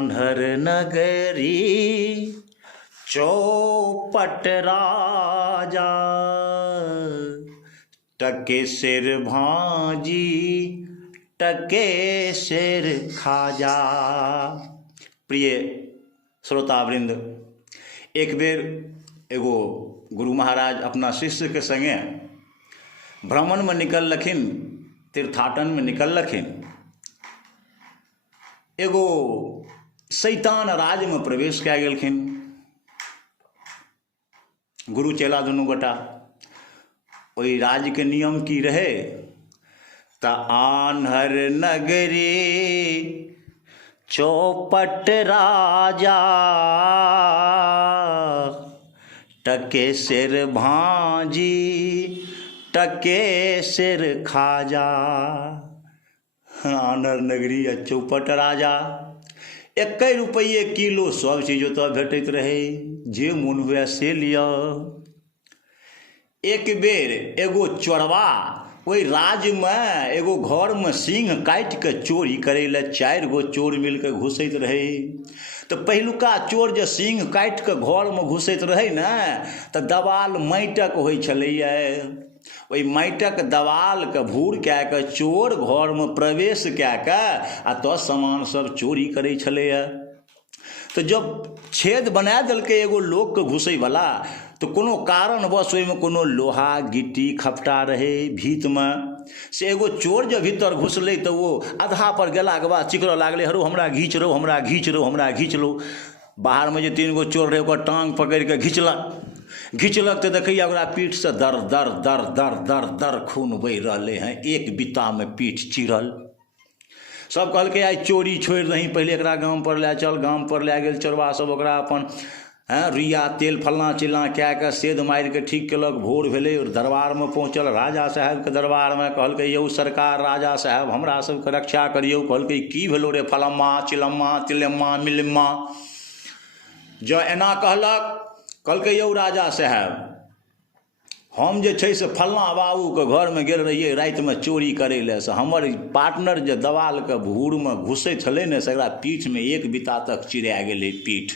आन्हर नगरी चौपट राजा, टके सिर भांजी टके सिर खाजा। प्रिय श्रोतावृंद, एक बेर एगो गुरु महाराज अपना शिष्य के संगे भ्रमण में निकलखिन, तीर्थाटन में निकलखिन। एगो शैतान राज में प्रवेश कै गेलखिन। गुरु चेला दुनू गोटा। ओई राज के नियम की रहे त आन्हर नगरी चौपट राजा, टके सिर भांजी टके सिर खाजा। आन्हर नगरी आ चौपट राजा, 1 रुपये किलो सब चीज ओतऽ भेटैत रहे, जे मोन हुए से लिअ। एक बेर एगो चोरवा ओहि राज में एगो घर में सिंह काटि के चोरी करे ले 4 गो चोर मिल के घुसैत रहे। तो पहिलुका चोर जे सिंह काटि के घर में घुसैत रहे ने, तो दवाल माटिक होइ छलैया। ओहि माटिक दवाल के भूर कए के चोर घर में प्रवेश कए के आ तो सामान सब चोरी करे छलैया। तो जब छेद बना देलकै एगो लोक के घुसै वाला, तो कोनो कारणवश ओहिमे कोनो लोहा गिट्टी खपटा रहे भीत में, से एगो चोर जब भीतर घुसलै तो वो आधा पर गेलाके बाद चिकरऽ लागलै, हरो हमरा घीच रो, हमरा घीच रो, हमरा घीच लो। बाहर में जे 3 गो चोर रहे ओकर टाँग पकड़ि के घिचलक तो देखैया ओकरा पीठ से दर दर दर दर दर दर खून बहि रहलै हैं। एक बित्ता में पीठ चिरल। सब कहलकै आइ चोरी छोड़ि दही, पहले एकरा गाम पर ले चल। गाम पर ले गेल चोरबा सब, ओकरा अपन रुइया तेल फल्लाँ चिल्लाँ कए के सेध मारि के ठीक केलक। भोर भेलै, दरबार में पहुँचल। राजा साहब के दरबार में कहलकै यौ सरकार, राजा साहब हमरा सबके रक्षा करियौ। कहलकै की भेलौ रे फलम्मा चिलम्मा तिलम्मा मिलम्मा। जँ एना कहलक, कहलकै यौ राजा साहब, हम जे छै से फल्लाँ बाबूके घरमे गेल रहियै राति में चोरी करै लए, से हमर पार्टनर जे दवालके भूरमे घुसै छलै ने, से एकरा पीठमे 1 बित्ता तक चिरा गेलै पीठ।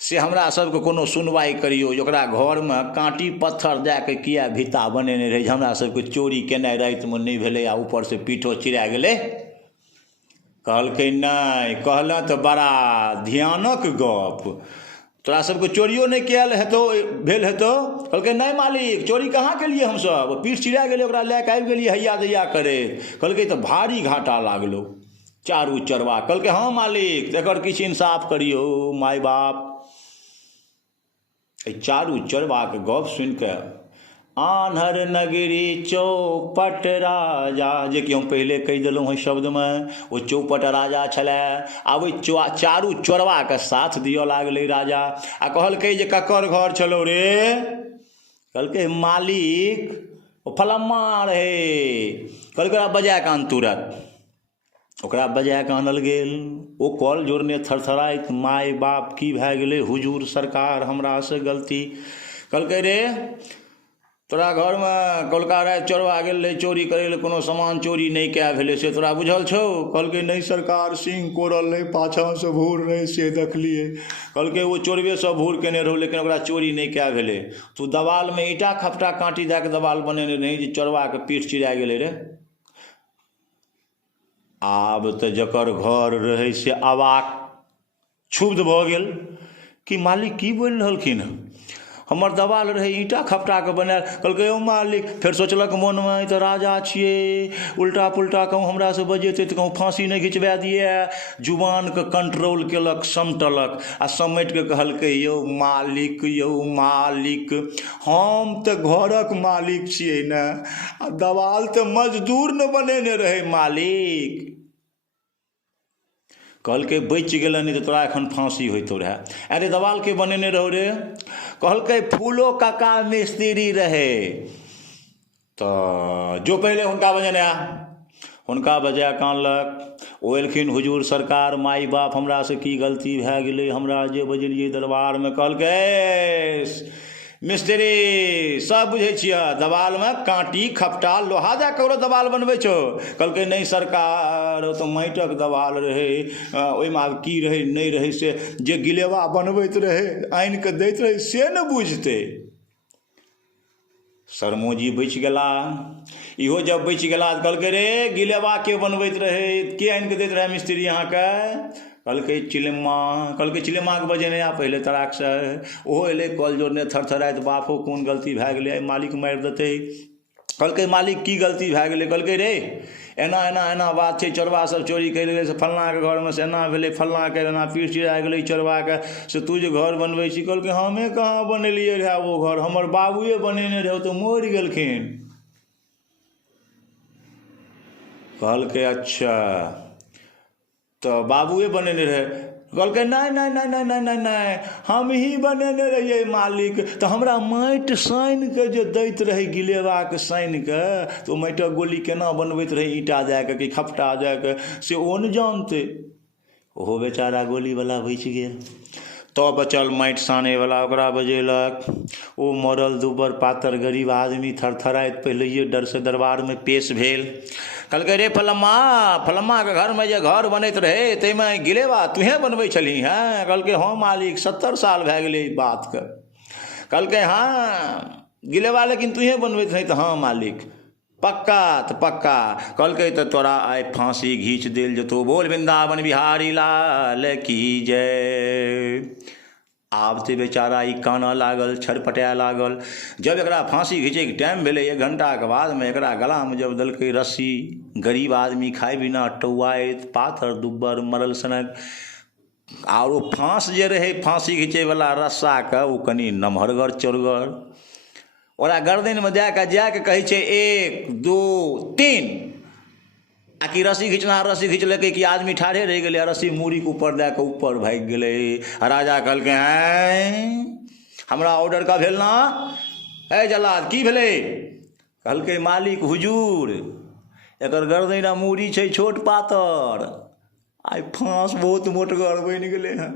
से हमरा सबके कोनो सुनवाई करियौ। ओकरा घरमे काँटी पत्थर दए के किया भित्ता बनेने रहै, हमरा सबके चोरी केनाइ रातिमे नहि भेलै आ ऊपर से पीठो चिरा गेलै। कहलकै नहि, कहलऽ तऽ बड़ा ध्यानक गप, तोरा सबके चोरियो नहीं कैल हेतौ, भेल हेतौ। कहलकै नहीं मालिक, चोरी कहाँ केलिए हमसब, पीठ चिरा गेलै, ओकरा लए के आबि गेलिए हैया दैया करे। कहलकै तऽ भारी घाटा लागलो। चारू चरवा कहलकै हाँ मालिक, एकर किछु इंसाफ करियौ माय बाप। चारू चरवा के गप सुन के आन्हर नगरी चौपट राजा, जे कि हम पहले कहि देलहुँ हैं शब्द में, वो चौपट राजा छलै। आ ओहि चारू चोरवा के साथ दिअ लागलै राजा। आ कहलकै जे ककर घर छलौ रे? कहलकै मालिक ओ फलम्मा रहे। कहलकै ओकरा बजा के आन तुरत। ओकरा बजा के आनल गेल। ओ कल जोड़ने थरथराइत, माय बाप की भए गेलै हुजूर सरकार, हमरा से गलती। कहलकै रे तोरा घर में कौलका राति चोरवा गेल रहे चोरी करे ले, कोनो सामान चोरी नहीं क्या भेले से तोरा बुझल छौ? कहलकै नहीं सरकार, सिंह कोरल रहे, पाछा से भूर रहे से देखलिए। कहलकै वो चोरबे सब भूर केने रहो, लेकिन ओकरा चोरी नहीं क्या भेले। तू दवाल में ईटा खपटा काँटी दे के दवाल बनेने रही जे चोरवा के पीठ चिरा गेले रे। आब तऽ जकर घर रहे से अवाक क्षुब्ध भऽ गेल कि मालिक की बोलि रहलखिन हँ, हमर दवाल रहे ईटा खपटा के बनायल। कहलकै ओ मालिक, फेर सोचलक मोन में ई तऽ राजा छियै, उल्टा पुल्टा कहूँ हमरा से बजेतै तऽ कहूँ फांसी नहीं घिचबा दिए। जुबान के कंट्रोल केलक, समटलक आ समटि के कहलकै यौ मालिक, हम तऽ घरक मालिक छियै ने, आ दवाल तऽ मजदूर ने बनेने रहे मालिक। कहलकै बचि गेलै, नहीं तो तोरा एखन फांसी होइतो रहे। अरे दवाल के बनेने रहो रे? कहलकै फूलो काका मिस्त्री रहे। तो जो पहले हुनका बजेने आ, हुनका बजा के आनलक। ओ एलखिन, हुजूर सरकार माई बाप हमरा से की गलती भए गेलै, हमरा जे बजेलिए दरबार में। कहलकै मिस्त्री सब बुझे छियै, दवाल में काँटी खपटा लोहा जा ककरो दवाल बनबै छो। कहलकै नहीं सरकार, तो माटिक दवाल रहे, ओहिमे आब की रहे नहीं रहे से जे गिलेवा बनबैत रहे आनि कऽ दैत रहे से न बुझतै। शर्मोजी बचि गेला। इहो जब बचि गेला तऽ कहलकै रे गिलेवा के बनबैत रहे, के आनि कऽ दैत रहे मिस्त्री अहाँके? कहलकै चिलिम्मा। कहलकै चिलिम्माके बजेने आ पहिले तराकसँ। ओहो अयलै कल जोड़ने थरथराइत, बापो कोन गलती भए गेलै, मालिक मारि देतै। कहलकै मालिक की गलती भए गेलै? कहलकै रे एना एना एना बात छै, चोरबा सब चोरी करि गेलै से फल्लाँके घरमे से एना भेलै, फल्लाँके एना पीठ चिरा गेलै चोरबाके, से तू जे घर बनबै छी। कहलकै हमे कहाँ बनेलियै रहए वो घर, हमर बाबुए बनेने रहै, ओ तऽ मरि गेलखिन। कहलकै अच्छा तो बाबुए बनेने रहे। कहलकै नहीं नहीं नहीं नहीं नहीं नहीं नहीं, हम ही बनेने रहिए मालिक। तो हमरा माटि सानि के जे दैत रहे गिलेवाके सानि के, तो माटिक गोली केना बनबैत रहे ईंटा दए के कि खपटा दए के, से ओ न जानते। ओहो बेचारा गोलीवला बचि गेल। तो बचल माटि सानैवला, ओकरा बजेलक। ओ मरल दुबर पातर गरीब आदमी थरथराइत पहिलैए डरसँ दरबारमे पेश भेल। कहलकै रे फलम्मा, फलम्माके घरमे जे घर बनैत रहे ताहिमे गिलेवा तुहेँ बनबै छलही हैं? कहलकै हाँ मालिक, 70 साल भए गेलै ई बातके। कहलकै हाँ गिलेवा लेकिन तुहेँ बनबैत रही? तऽ हाँ मालिक। पक्का? तऽ पक्का। कहलकै तऽ तोरा आइ फांसी घीच देल जेतौ। बोल वृंदावन बिहारी लाल की जय। आब तऽ बेचारा ई कानऽ लागल, छटपटाए लागल। जब एकरा फांसी घीचैके टाइम भेलै 1 घंटाके बादमे, एकरा गलामे जब देलकै रस्सी, गरीब आदमी खाए बिना टौआइत, पाथर दुब्बर मरल सनक। आओर ओ फांस जे रहै फांसी घीचैवला रस्साके, ओ कनि नमहरगर चोरगर, ओकरा गर्दनिमे दए कऽ कहै छै 1 2 3, आ कि रस्सी घिचनार रस्सी घिचलकै कि आदमी ठाढ़े रहि गेलै, रस्सी मूड़ीके ऊपर दए कऽ ऊपर भागि गेलै। राजा कहलकै हैं हमरा ऑर्डर का भेल ना? है जल्लाद की भेलै? कहलकै मालिक हुजूर, एकर गर्दनि आ मूड़ी छै छोट पातर, आइ फांस बहुत मोटगर बनि गेलै हँ।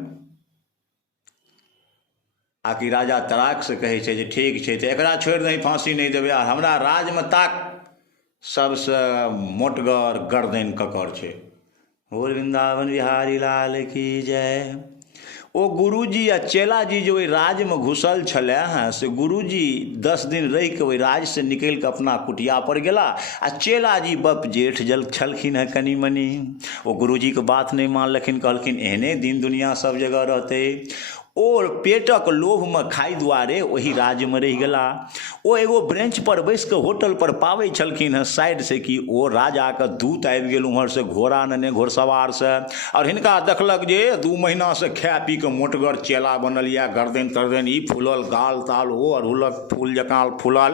आकि राजा तराकसँ कहै छै जे ठीक छै, तऽ एकरा छोड़ि दही, फांसी नहि देबै। आ हमरा राजमे ताक सबसँ मोटगर गर्दनि ककर छै। बोल वृंदावन बिहारी लाल की जय। ओ गुरुजी आ चेलाजी जे ओहि राजमे घुसल छलै हैं, से गुरुजी 10 दिन रहि कऽ ओहि राजसँ निकलि कऽ अपना कुटिया पर गेला। आ चेलाजी बप जेठ जल छलखिन हैं कनि मनि। ओ गुरुजीके बात नहि मानलखिन, कहलखिन एहने दिन दुनिया सब जगह रहतै। ओ पेटक लोभमे खाइ दुआरे ओहि राज्यमे रहि गेला। ओ एगो ब्रेंच पर बैस कऽ होटल पर पाबै छलखिन हँ साइड से कि ओ राजाके दूत आबि गेल उम्हरसँ घोड़ा नेने घोड़सवारसँ, और हिनका देखलक जे 2 महीनासँ खाए पी कऽ मोटगर चेला बनल यऽ, गर्दनि तरदनि ई फूलल, गाल ताल ओ अड़हुलक फूल जकाँ फूलल।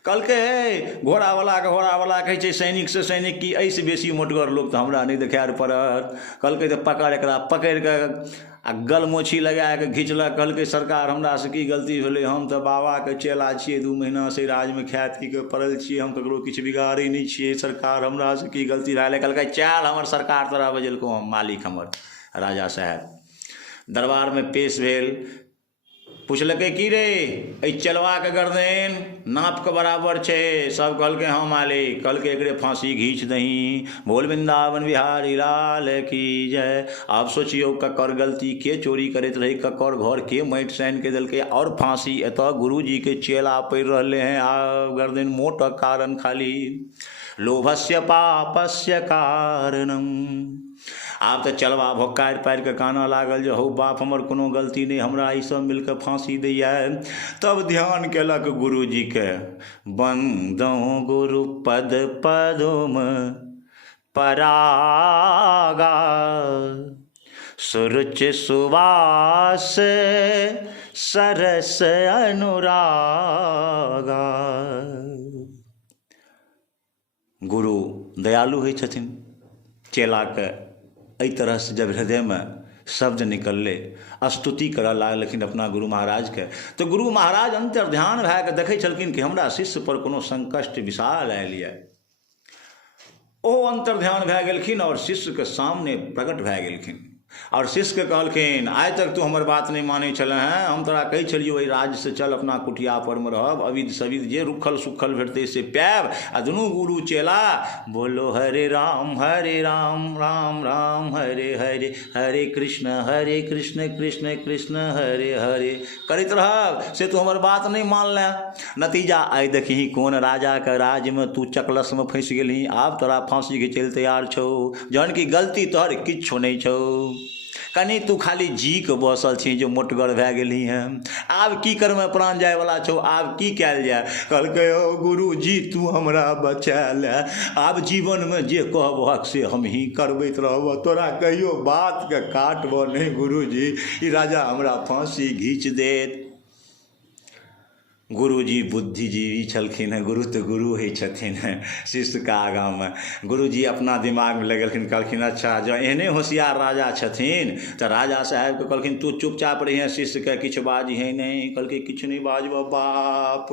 कहलकै घोड़ावला कहै छै सैनिकसँ सैनिक कि एहिसँ बेसी मोटगर लोक तऽ हमरा नहि देखार पड़त। कहलकै तऽ पकड़, एकरा पकड़ि कऽ आ गलमोछी लगा कऽ घिचलक। कहलकै सरकार हमरासँ की गलती भेलै, हम तऽ बाबाके चेला छियै, 2 महीनासँ राज्यमे खाए पी कऽ पड़ल छियै, हम ककरो किछु बिगाड़ै नहीं छियै, सरकार हमरासँ की गलती भए गेलै। कहलकै चल हमर सरकार तोरा बजेलकौ, मालिक हमर राजा साहब। दरबारमे पेश भेल, पुछलकै की रे एहि चेलवाके गर्दनि नापके बराबर छै? सब कहलकै हाँ मालिक। कहलकै एकरे फांसी घीच दही। बोल वृंदावन बिहारी लाल की जय। आब सोचियौ ककर गलती, के चोरी करैत रहै, ककर घर के माटि सानि के देलकै, और फांसी एतऽ गुरुजीके चेला पड़ि रहलै हैं। आब गर्दनि मोटक कारण खाली, लोभस्य पापस्य कारणम। आब तऽ चलबा भोक्कारि पारि कऽ कानऽ लागल जे हौ बाप हमर कोनो गलती नहि, हमरा ई सब मिलकऽ फांसी दैया। तब ध्यान केलक गुरुजीके, बंदो गुरु पद पदोम परागा, सुरुच सुवास सरस अनुरागा। गुरु दयालु होइ छथिन। चेलाके एहि तरहसँ जब हृदयमे शब्द निकललै, स्तुति करऽ लागलखिन अपना गुरु महाराजके, तऽ गुरु महाराज अंतर्ध्यान भए कऽ देखै छलखिन कि हमरा शिष्य पर कोनो संकट विशाल आयल यऽ। ओ अंतर्ध्यान भए गेलखिन और शिष्यके सामने प्रकट भए गेलखिन। और शिष्य के कहलखिन आइ तक तू हमर बात नहीं माने छल हैं, हम तोरा कही छलियो ओहि राज्य से चल, अपना कुटिया पर में रहब, अविध सविध जे रुखल सुखल भेटतै से पायब। आ दुनू गुरु चेला बोलो हरे राम राम राम हरे हरे, हरे कृष्ण कृष्ण कृष्ण हरे हरे करैत रहब, से तू हमर बात नहीं मानले। नतीजा आइ देखी कोन राजा के राज में तू चकलस में फंस गेली, आब तोरा फांसी के चल तैयार छौ, जहन की गलती तोहर किछो नहीं छौ, कनी तू खाली जी के बसल छी जो मोटगर भए गेली हैं, आब की करमे प्राण जाय वाला छौ, आब की कैल जाय। कहलकै ओ गुरु जी तू हमरा बचा ले, आब जीवन में जे कहबहक से हम ही करबैत रहब, तोरा कहियो बात के काटबो नहीं गुरु जी, ई राजा हमरा फांसी घीच देत। गुरुजी बुद्धिजीवी छलखिन हैं, गुरु तो गुरु ही छथिन हैं शिष्य का आगा में। गुरुजी अपना दिमाग में लगलखिन, कहलखिन अच्छा जो एहने होशियार राजा छथिन तो राजा साहब के कहलखिन तू चुपचाप रही हैं, शिष्य के किछु बाजी है नहीं। कहलकै किछु नहीं बाजबो बाप,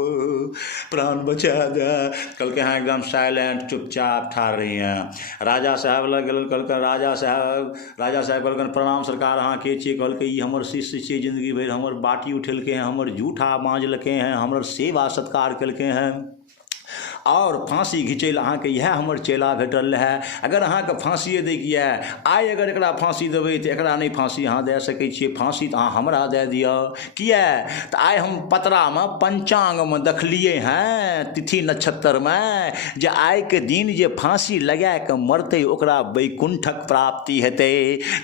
प्राण बचा दे। कहलकै हाँ एकदम साइलेंट चुपचाप ठाड़ रही हैं। राजा साहब लग गेल, कहलकै राजा साहब कहलखिन प्रणाम सरकार, अहाँ के छियै। कहलकै ई हमर शिष्य छियै, जिंदगी भरि हमर बाटी उठेलकै हैं, हमर जूठा बाँझलकै हैं, हमर सेवा सत्कार केलकै हैं, और फांसी घिचै लए अहाँके इएह हमर चेला भेटल रहै। अगर अहाँके फांसिए दैके यऽ, आइ अगर एकरा फांसी देबै तऽ एकरा नहि फांसी अहाँ दए सकै छियै, फांसी तऽ अहाँ हमरा दए दिअ। किया तऽ आइ हम पतरामे पंचांगमे देखलिए हैं तिथि नक्षत्रमे जे आइके दिन जे फांसी लगाए कऽ मरतै ओकरा वैकुंठक प्राप्ति हेतै।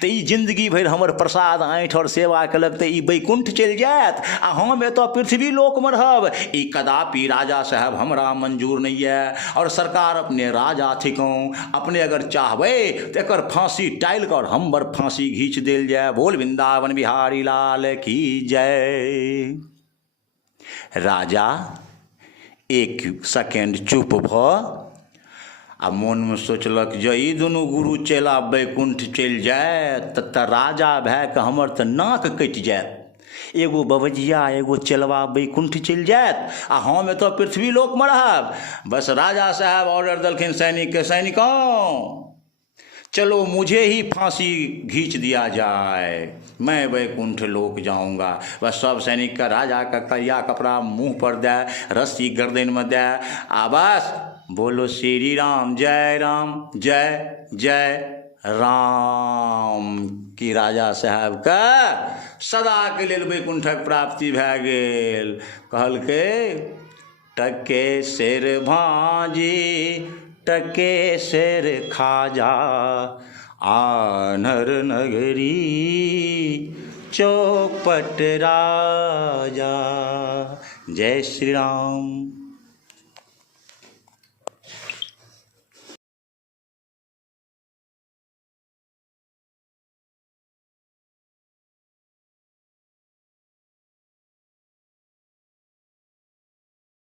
तऽ ई जिंदगी भरि हमर प्रसाद ऐंठ और सेवा केलक तऽ ई वैकुंठ चलि जायत आ हम एतऽ पृथ्वी लोकमे रहब। ई कदापि राजा साहब हमरा मंजूर नहीं है, और सरकार अपने राजा थिकों, अपने अगर चाहबे तो एकर फांसी टाइल कर हमर फांसी घींच देल जाए। बोल वृंदावन बिहारी लाल की जय। राजा एक सेकेंड चुप भ आ मन में सोचलक जे ई दुनू गुरु चेला वैकुंठ चलि जाए तऽ राजा भए के हमर तऽ नाक कटि जायत, एगो बबजिया एगो चेलवा वैकुंठ चलि जायत आ हम एतऽ पृथ्वी लोक में रहब। बस राजा साहब ऑर्डर देलखिन सैनिक के, सैनिकों चलो मुझे ही फांसी घींच दिया जाए, मैं वैकुंठ लोक जाऊंगा। बस सब सैनिक का राजा का करिया कपड़ा मुंह पर दे, रस्सी गर्दन में दे, आ बस बोलो श्री राम जय जय राम की राजा साहब का सदा के लेल वैकुंठक प्राप्ति भए गेल। कहलकै टके शेर भांजी टके शेर खाजा, आनर नगरी चौपट राजा। जय श्री राम।